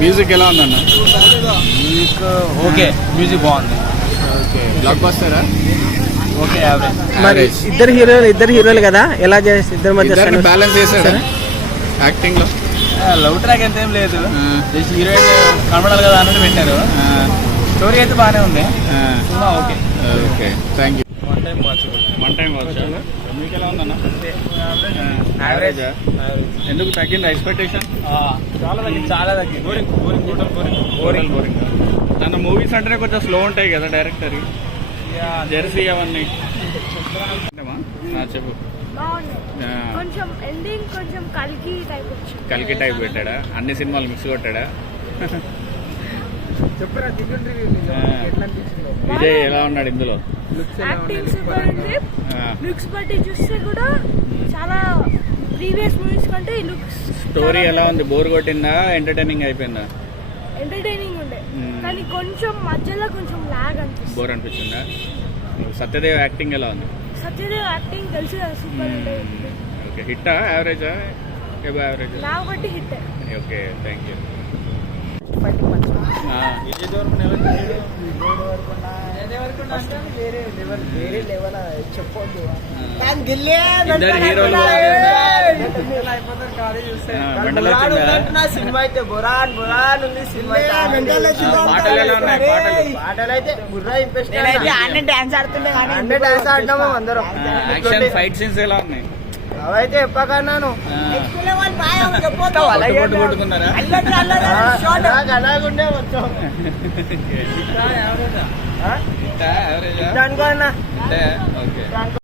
Music ఎలా ఉందన్న? Music okay, music బాగుంది. ఓకే, బ్లాక్ బస్టరా? Okay, average. మరి ఇద్దరు హీరోలు కదా, ఎలా చేసి ఇద్దరి మధ్య బ్యాలెన్స్ చేశాడా యాక్టింగ్ లో? లవ్ ట్రాక్ ఎంత ఏం లేదు, జస్ట్ హీరోయిన్ కనబడాలి కదా అన్నట్టు పెట్టారు. స్టోరీ అయితే బాగానే ఉంది, cinema okay. Okay, thank you. One time watch. మీకు ఎలా ఉందన్న? యావరేజ్. ఎందుకు తగ్గింది ఎక్స్పెక్టేషన్? చాలా తగ్గింది. బోరింగ్. తన మూవీస్ అంటేనే కొంచెం స్లో ఉంటాయి కదా డైరెక్టర్, జెర్సీ అవన్నీ. చెప్పు. కొంచెం ఎండింగ్ కొంచెం కల్కి టైప్ పెట్టాడా? అన్ని సినిమాలు మిక్స్ కొట్టాడా? విజయ్ ఎలా ఉన్నాడు ఇందులో? యాక్టింగ్ సూపర్ ఉంది. లుక్స్ బట్టి చూస్తే కూడా చాలా ప్రీవియస్ మూవీస్ కంటే లుక్స్. స్టోరీ ఎలా ఉంది? బోర్ కొట్టిందా, ఎంటర్టైనింగ్ అయిపోయిందా? ఎంటర్టైనింగ్ ఉండే, కానీ కొంచెం మధ్యలో కొంచెం లాగ్ అనిపిస్తుంది. బోర్ అనిపించిందా? సత్యదేవ్ యాక్టింగ్ ఎలా ఉంది? సత్యదేవ్ యాక్టింగ్ తెలుసు కదా, సూపర్ ఉండే. ఓకే, హిట్టా యావరేజా? యావరేజ్ నా బట్టి hit. Okay, thank you. Cinema అయితే బొరాన్ ఉంది. పాటలు అయితే బుర్రా ఇంట్రెస్ట్. డాన్స్ ఆడుతుండే, డాన్స్ ఆడినాము అందరం. ఫైట్ సీన్స్ ఎలా ఉన్నాయి? అవైతే చెప్పకన్నాను. అలాగుండే మొత్తం యావరేజా? దానికన్నా